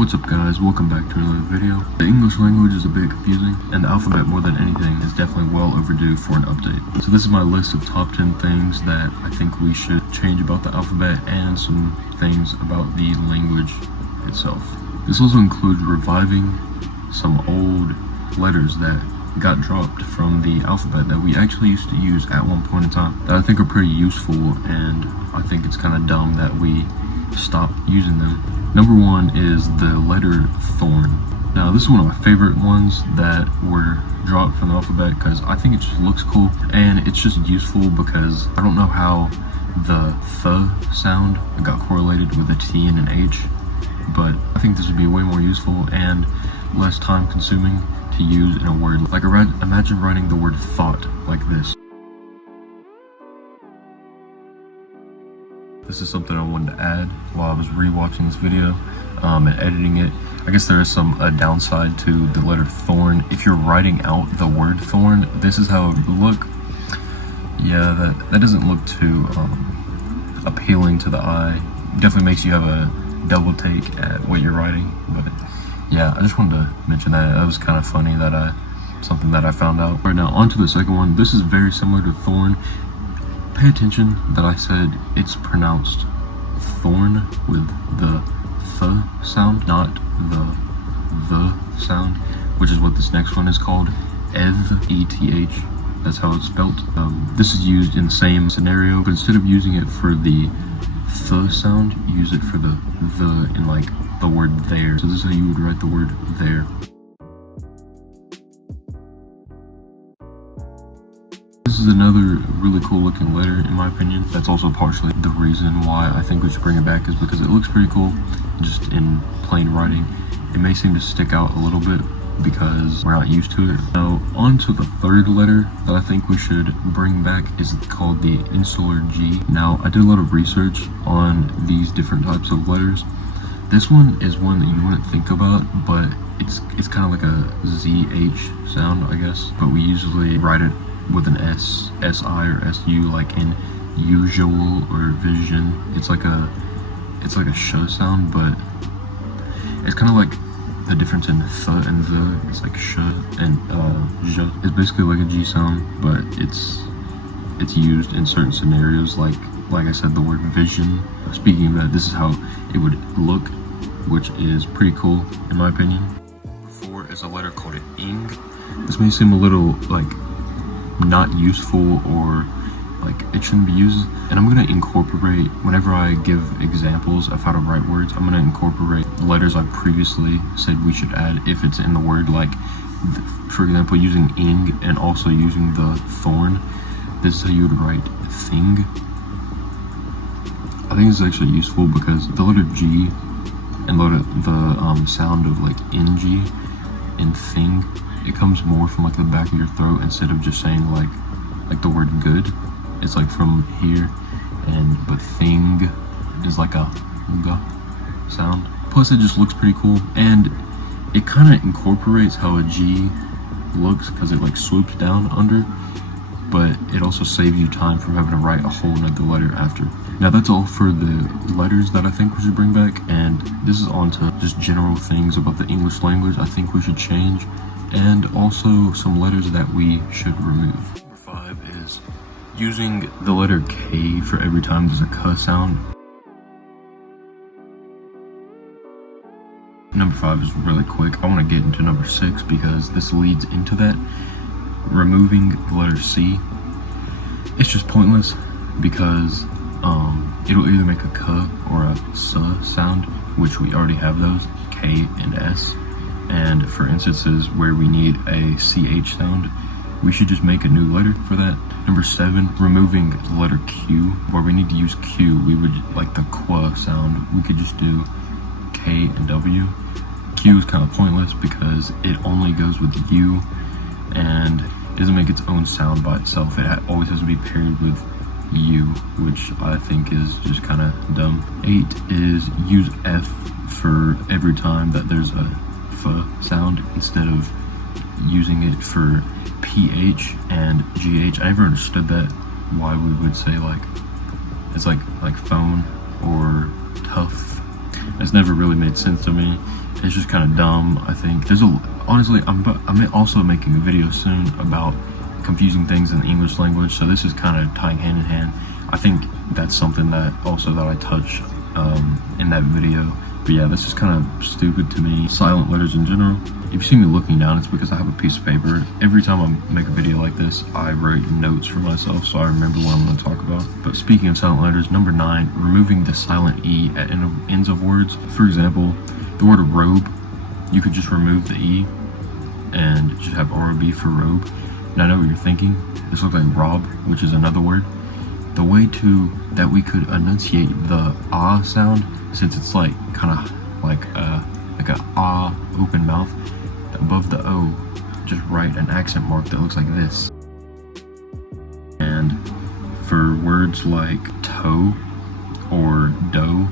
What's up guys, welcome back to another video. The English language is a bit confusing, and the alphabet more than anything is definitely well overdue for an update. So this is my list of top 10 things that I think we should change about the alphabet and some things about the language itself. This also includes reviving some old letters that got dropped from the alphabet that we actually used to use at one point in time that I think are pretty useful, and I think it's kind of dumb that we stopped using them. Number one is the letter Thorn. Now this is one of my favorite ones that were dropped from the alphabet because I think it just looks cool and it's just useful because I don't know how the th sound got correlated with a T and an H, but I think this would be way more useful and less time consuming to use in a word. Like imagine writing the word thought like this. This is something I wanted to add while I was rewatching this video and editing it. I guess there is some downside to the letter Thorn. If you're writing out the word Thorn, this is how it would look. Yeah, that doesn't look too appealing to the eye. Definitely makes you have a double take at what you're writing. But yeah, I just wanted to mention that. That was kind of funny that something that I found out. Right now, on to the second one. This is very similar to Thorn. Pay attention that I said it's pronounced Thorn with the th sound, not the sound, which is what this next one is called, ETH. That's how it's spelt. This is used in the same scenario, but instead of using it for the th sound, use it for the in like the word there. So this is how you would write the word there. This is another really cool looking letter in my opinion. That's also partially the reason why I think we should bring it back, is because it looks pretty cool just in plain writing. It may seem to stick out a little bit because we're not used to it. Now on to the third letter that I think we should bring back is called the Insular G. Now I did a lot of research on these different types of letters. This one is one that you wouldn't think about, but it's kind of like a ZH sound, I guess. But we usually write it with an S, SI or SU, like in usual or vision. It's like a sh sound, but it's kind of like the difference in th and the. It's like sh and j. It's basically like a G sound, but it's used in certain scenarios, like I said, the word vision. Speaking of that, this is how it would look, which is pretty cool in my opinion. Four is a letter called an ing. This may seem a little like not useful or like it shouldn't be used, and I'm going to incorporate, whenever I give examples of how to write words, I'm going to incorporate letters I previously said we should add if it's in the word, like for example using ing and also using the thorn. This is how you would write thing. I think it's actually useful because the letter G and the sound of like ng and thing, it comes more from like the back of your throat instead of just saying like the word good. It's like from here, but thing is like a g sound. Plus it just looks pretty cool, and it kind of incorporates how a G looks because it like swoops down under, but it also saves you time from having to write a whole nother letter after. Now that's all for the letters that I think we should bring back, and this is on to just general things about the English language I think we should change, and also some letters that we should remove. Number 5 is using the letter K for every time there's a k sound. Number 5 is really quick. I want to get into number 6 because this leads into that. Removing the letter C. It's just pointless because it'll either make a k or a s sound, which we already have those, K and S. And for instances where we need a CH sound, we should just make a new letter for that. Number 7, removing the letter Q. Where we need to use Q, we would, like the qu sound, we could just do K and W. Q is kind of pointless because it only goes with U and it doesn't make its own sound by itself. It always has to be paired with U, which I think is just kind of dumb. 8 is use F for every time that there's a f sound instead of using it for PH and GH. I never understood that, why we would say like, it's like phone or tough. It's never really made sense to me. it's just kind of dumb. I think honestly, I'm also making a video soon about confusing things in the English language, so this is kind of tying hand in hand. I think that's something that I touch in that video. But yeah, this is kind of stupid to me. Silent letters in general. If you see me looking down, it's because I have a piece of paper. Every time I make a video like this, I write notes for myself so I remember what I'm going to talk about. But speaking of silent letters, number 9, removing the silent E at ends of words. For example, the word robe, you could just remove the E and just have ROB for robe. And I know what you're thinking. This looks like rob, which is another word. The way that we could enunciate the ah sound, since it's like kind of like a ah open mouth, above the O, just write an accent mark that looks like this. And for words like toe or dough,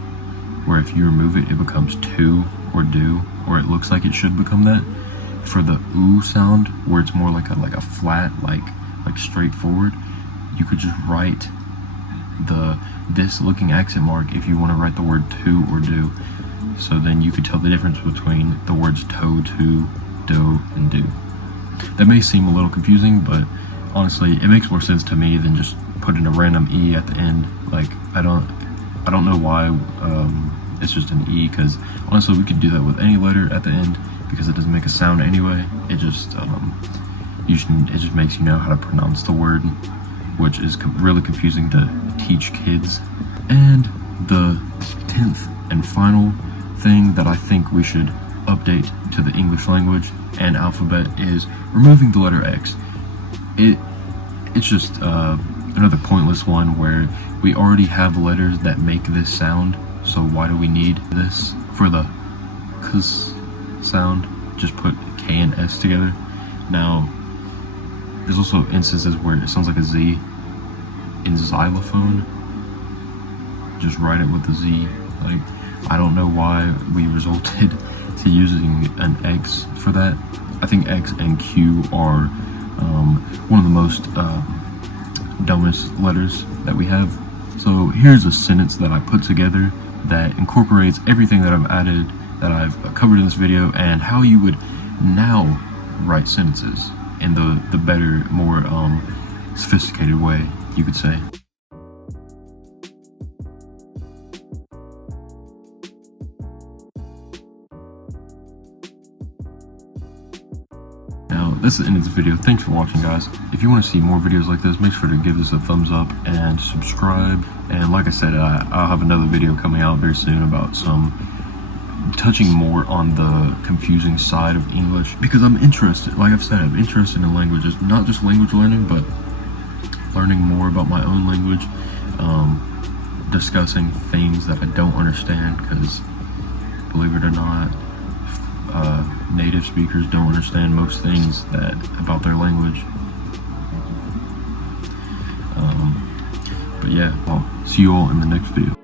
where if you remove it, it becomes to or do, or it looks like it should become that. For the oo sound, where it's more like a flat, like straightforward, you could just write this looking accent mark if you want to write the word to or do. So then you could tell the difference between the words toe, to, do, and do. That may seem a little confusing, but honestly, it makes more sense to me than just putting a random E at the end. Like, I don't know why it's just an E, because honestly, we could do that with any letter at the end, because it doesn't make a sound anyway. It just makes you know how to pronounce the word, which is really confusing to teach kids. And the 10th and final thing that I think we should update to the English language and alphabet is removing the letter X. It's just another pointless one where we already have letters that make this sound, so why do we need this? For the k's sound, just put K and S together. Now, there's also instances where it sounds like a Z. In xylophone, just write it with a Z. Like, I don't know why we resorted to using an X for that. I think X and Q are one of the most dumbest letters that we have. So here's a sentence that I put together that incorporates everything that I've added, that I've covered in this video, and how you would now write sentences in the better, more sophisticated way, you could say. Now, that's the end of the video. Thanks for watching, guys. If you want to see more videos like this, make sure to give this a thumbs up and subscribe. And like I said, I'll have another video coming out very soon about touching more on the confusing side of English, because I'm interested, like I've said, I'm interested in languages, not just language learning, but learning more about my own language, discussing things that I don't understand, because believe it or not, native speakers don't understand most things about their language. But yeah, I'll see you all in the next video.